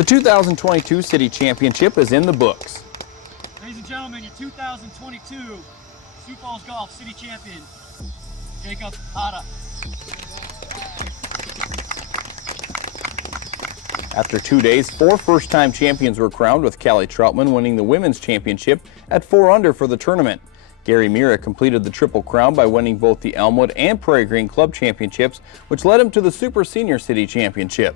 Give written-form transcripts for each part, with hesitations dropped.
The 2022 City Championship is in the books. Ladies and gentlemen, your 2022 Sioux Falls Golf City Champion, Jacob Otta. After 2 days, 4 first-time champions were crowned, with Callie Troutman winning the women's championship at 4 under for the tournament. Gary Mira completed the triple crown by winning both the Elmwood and Prairie Green Club championships, which led him to the Super Senior City Championship.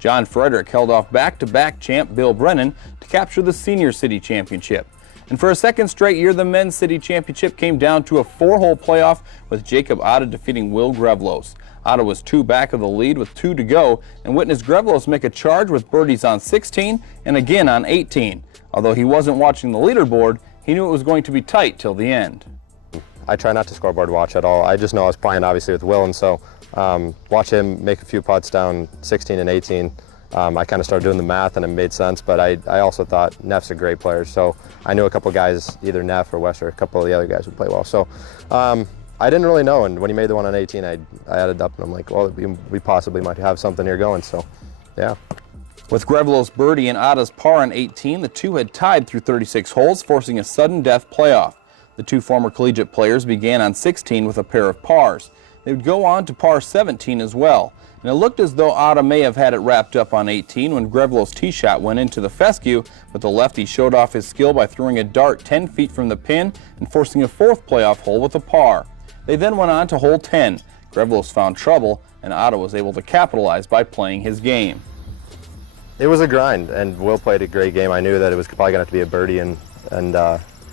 John Frederick held off back-to-back champ Bill Brennan to capture the Senior City Championship. And for a second straight year, the Men's City Championship came down to a 4-hole playoff, with Jacob Otta defeating Will Grevlos. Otta was 2 back of the lead with 2 to go, and witnessed Grevlos make a charge with birdies on 16 and again on 18. Although he wasn't watching the leaderboard, he knew it was going to be tight till the end. I try not to scoreboard watch at all. I just know I was playing obviously with Will, and so watch him make a few putts down 16 and 18. I kind of started doing the math and it made sense, but I also thought Neff's a great player, so I knew a couple guys, either Neff or West or a couple of the other guys would play well. So I didn't really know, and when he made the one on 18, I added up and I'm like, well, we possibly might have something here going, so yeah. With Grevlos' birdie and Otta's par on 18, the two had tied through 36 holes, forcing a sudden death playoff. The two former collegiate players began on 16 with a pair of pars. They would go on to par 17 as well. And it looked as though Otta may have had it wrapped up on 18 when Grevlos' tee shot went into the fescue, but the lefty showed off his skill by throwing a dart 10 feet from the pin and forcing a 4th playoff hole with a par. They then went on to hole 10. Grevlos found trouble, and Otta was able to capitalize by playing his game. It was a grind, and Will played a great game. I knew that it was probably going to have to be a birdie, and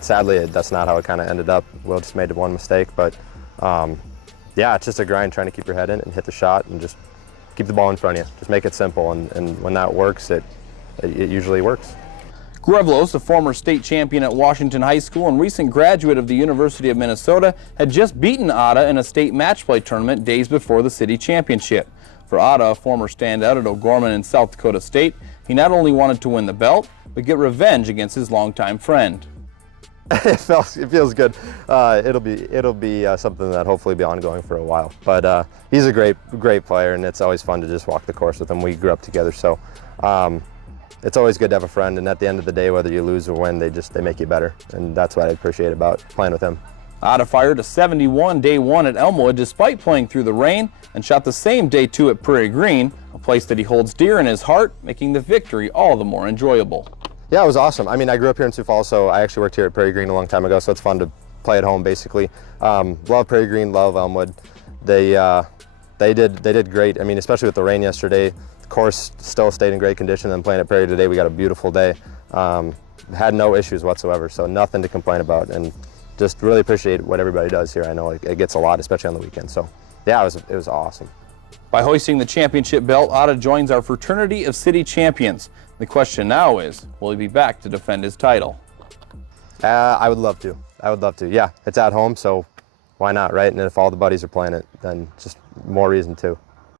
sadly, that's not how it kind of ended up. Will just made one mistake, but yeah, it's just a grind, trying to keep your head in and hit the shot and just keep the ball in front of you. Just make it simple, and when that works, it usually works. Grevlos, a former state champion at Washington High School and recent graduate of the University of Minnesota, had just beaten Otta in a state match play tournament days before the city championship. For Otta, a former standout at O'Gorman and South Dakota State, he not only wanted to win the belt, but get revenge against his longtime friend. It feels good. It'll be something that hopefully be ongoing for a while. But he's a great player, and it's always fun to just walk the course with him. We grew up together, so it's always good to have a friend. And at the end of the day, whether you lose or win, they make you better, and that's what I appreciate about playing with him. Otta fired a 71 day 1 at Elmwood despite playing through the rain, and shot the same day 2 at Prairie Green, a place that he holds dear in his heart, making the victory all the more enjoyable. Yeah, it was awesome. I mean, I grew up here in Sioux Falls, so I actually worked here at Prairie Green a long time ago, so it's fun to play at home, basically. Love Prairie Green, love Elmwood. They did great. I mean, especially with the rain yesterday, the course still stayed in great condition. And playing at Prairie today, we got a beautiful day. Had no issues whatsoever, so nothing to complain about. And just really appreciate what everybody does here. I know it gets a lot, especially on the weekend. So yeah, it was awesome. By hoisting the championship belt, Otta joins our fraternity of city champions. The question now is, will he be back to defend his title? I would love to. Yeah, it's at home, so why not, right? And if all the buddies are playing it, then just more reason to.